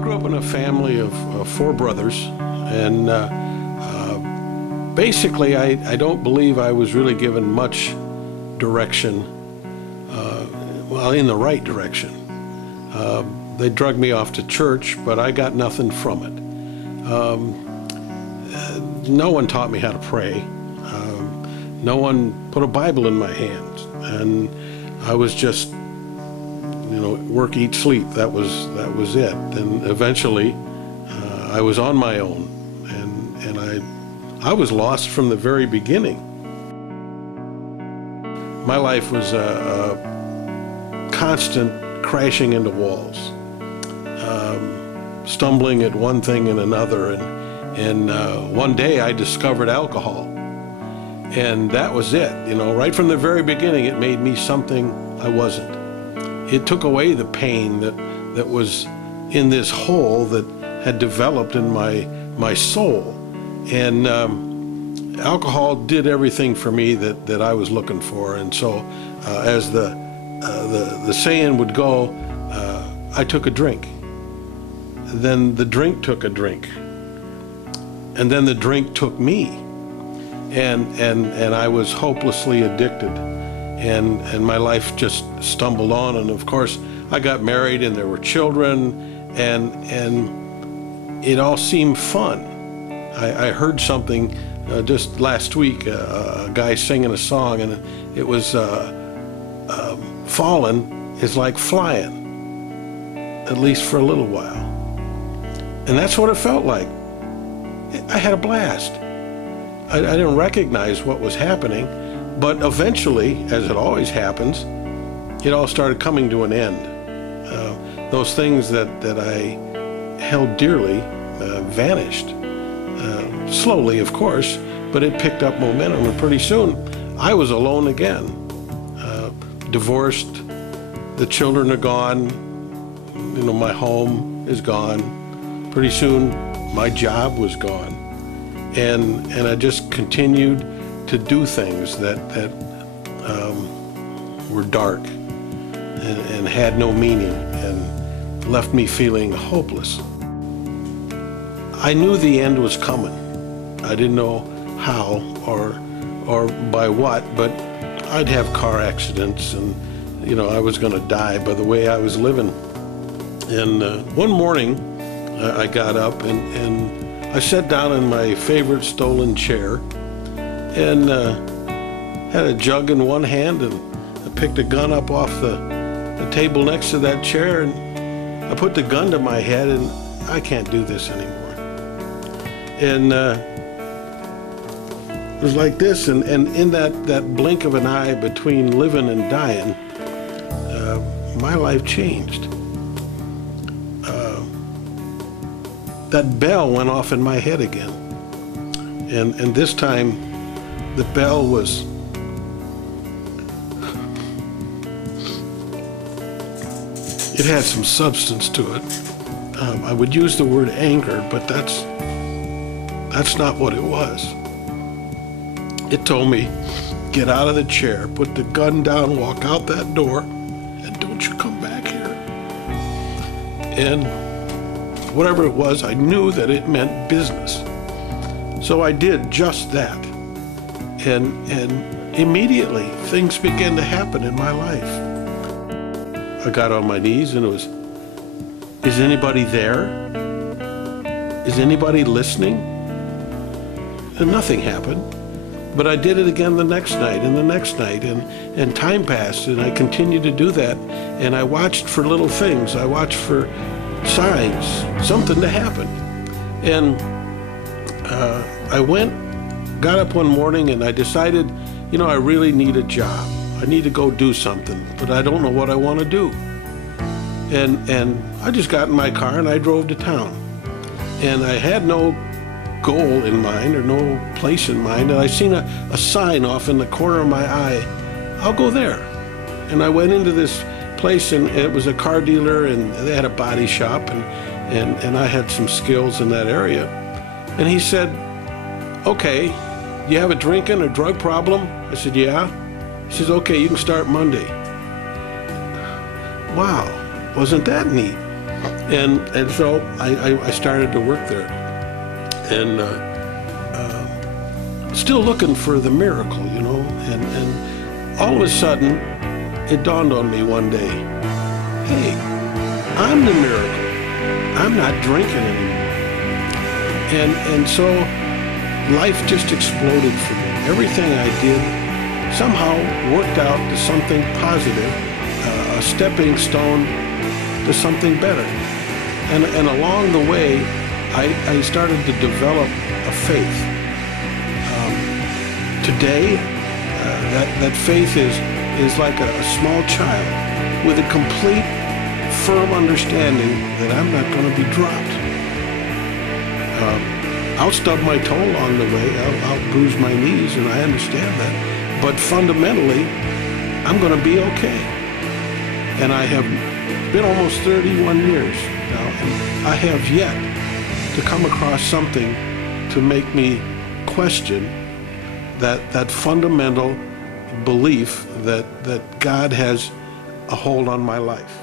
grew up in a family of four brothers, and basically I don't believe I was really given much direction, well, in the right direction. They drugged me off to church, but I got nothing from it. No one taught me how to pray. No one put a Bible in my hands, and I was just, work, eat, sleep. That was it. And eventually, I was on my own, and I was lost from the very beginning. My life was a constant crashing into walls, stumbling at one thing and another, and one day I discovered alcohol, and that was it. Right from the very beginning, it made me something I wasn't. It took away the pain that was in this hole that had developed in my soul, and alcohol did everything for me that I was looking for. And so, as the saying would go, I took a drink. Then the drink took a drink, and then the drink took me, and I was hopelessly addicted, and my life just stumbled on. And of course, I got married, and there were children, and it all seemed fun. I heard something just last week, a guy singing a song, and it was falling is like flying, at least for a little while. And that's what it felt like. I had a blast. I didn't recognize what was happening, but eventually, as it always happens, it all started coming to an end. Those things that I held dearly vanished. Slowly, of course, but it picked up momentum, and pretty soon I was alone again. Divorced, the children are gone, my home is gone. Pretty soon my job was gone, and I just continued to do things that were dark and had no meaning and left me feeling hopeless. I knew the end was coming. I didn't know how or by what, but I'd have car accidents, and I was going to die by the way I was living. And one morning I got up and I sat down in my favorite stolen chair and had a jug in one hand, and I picked a gun up off the table next to that chair, and I put the gun to my head, and I can't do this anymore. And it was like this, and in that blink of an eye between living and dying, my life changed. That bell went off in my head again, and this time the bell was it had some substance to it. I would use the word anger, but that's not what it was. It told me, get out of the chair, put the gun down, walk out that door, and don't you come back here. And whatever it was, I knew that it meant business. So I did just that. And immediately things began to happen in my life. I got on my knees, and it was, is anybody there? Is anybody listening? And nothing happened. But I did it again the next night and the next night, and time passed, and I continued to do that. And I watched for little things. I watched for signs, something to happen. And I got up one morning, and I decided, I really need a job. I need to go do something, but I don't know what I want to do. And I just got in my car and I drove to town. And I had no goal in mind or no place in mind, and I seen a sign off in the corner of my eye. I'll go there. And I went into this place, and it was a car dealer, and they had a body shop, and I had some skills in that area. And he said, okay, you have a drinking or drug problem? I said, yeah. He says, okay, you can start Monday. Wow, wasn't that neat? And so I started to work there, and still looking for the miracle, you know. And all of a sudden, it dawned on me one day, hey, I'm the miracle. I'm not drinking anymore. And so life just exploded for me. Everything I did somehow worked out to something positive, a stepping stone to something better. And along the way, I started to develop a faith. Today, that faith is like a small child with a complete, firm understanding that I'm not going to be dropped. I'll stub my toe along the way, I'll bruise my knees, and I understand that. But fundamentally, I'm going to be okay. And I have been almost 31 years now, and I have yet to come across something to make me question that fundamental belief that God has a hold on my life.